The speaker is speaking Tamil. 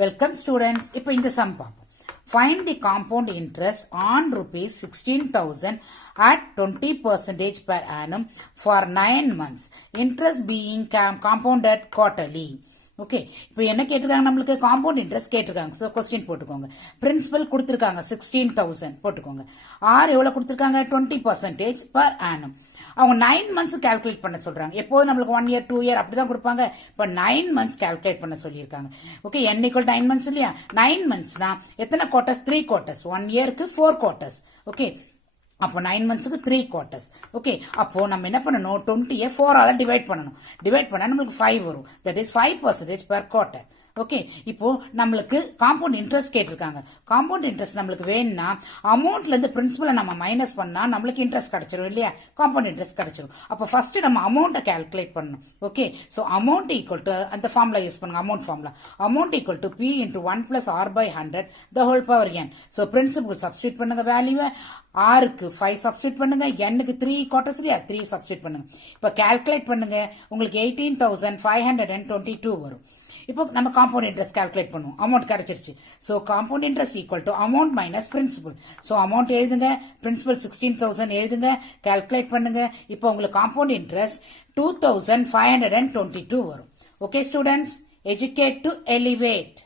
Welcome students. இப்போ இந்த sum பார்ப்போம். Find the compound interest on rupees 16,000 at 20% per annum for 9 months. Interest being compounded quarterly. Okay இப்போ என்ன கேட்டிருக்காங்க நம்மளுக்கு காம்பவுண்ட் இன்ட்ரெஸ்ட் கேட்டிருக்காங்க ஸோ கொஸ்டின் போட்டுக்கோங்க பிரின்சிபல் கொடுத்துருக்காங்க 16,000 போட்டுக்கோங்க ஆர் எவ்வளோ கொடுத்துருக்காங்க 20% பர் ஆனம் அவங்க 9 months கால்குலேட் பண்ண சொல்றாங்க எப்போது நம்மளுக்கு 1 year 2 year அப்படிதான் கொடுப்பாங்க இப்போ 9 months கால்குலேட் பண்ண சொல்லியிருக்காங்க ஓகே n = 9 months இல்லையா 9 monthsனா எத்தனை குவார்ட்டர்ஸ் 3 quarters 1 yearக்கு 4 quarters ஓகே அப்போ 9 monthsக்கு 3 quarters ஓகே அப்போ நம்ம என்ன பண்ணணும் 20 4 ஆல டிவைட் பண்ணணும் டிவைட் பண்ணா நமக்கு 5 வரும் that is 5% per quarter okay இப்போ நம்மளுக்கு காம்பவுண்ட் இன்ட்ரெஸ்ட் கேட்டிருக்காங்க காம்பவுண்ட் இன்ட்ரெஸ்ட் நம்மளுக்கு வேணும்னா அமௌண்ட்ல இருந்து பிரின்சிபலை நம்ம மைனஸ் பண்ணா நம்மளுக்கு இன்ட்ரெஸ்ட் கிடைச்சிரும் இல்லையா காம்பவுண்ட் இன்ட்ரெஸ்ட் கிடைச்சிரும் அப்போ ஃபர்ஸ்ட் நம்ம அமௌண்ட்டை கால்குலேட் பண்ணணும் okay so amount equal to அந்த ஃபார்முலா யூஸ் பண்ணுங்க amount formula amount equal to P into 1 + r/100 the whole power n so principal substitute பண்ணுங்க வேல்யூவை ஆருக்கு 5 சப்ஸ்டியூட் பண்ணுங்க n-க்கு 3 quarters இல்லையா 3 சப்ஸ்டியூட் பண்ணுங்க இப்போ கால்குலேட் பண்ணுங்க உங்களுக்கு 18,522 வரும் இப்போ நம்ம காம்பவுண்ட் இன்ட்ரெஸ்ட் கால்குலேட் பண்ணுவோம் அமௌண்ட் கிடைச்சிருச்சு so compound interest equal to amount minus principal so amount எழுதுங்க பிரின்சிபல் 16,000 எழுதுங்க கால்குலேட் பண்ணுங்க இப்போ உங்களுக்கு காம்பவுண்ட் இன்ட்ரெஸ்ட் 2,522 வரும் okay students educate to elevate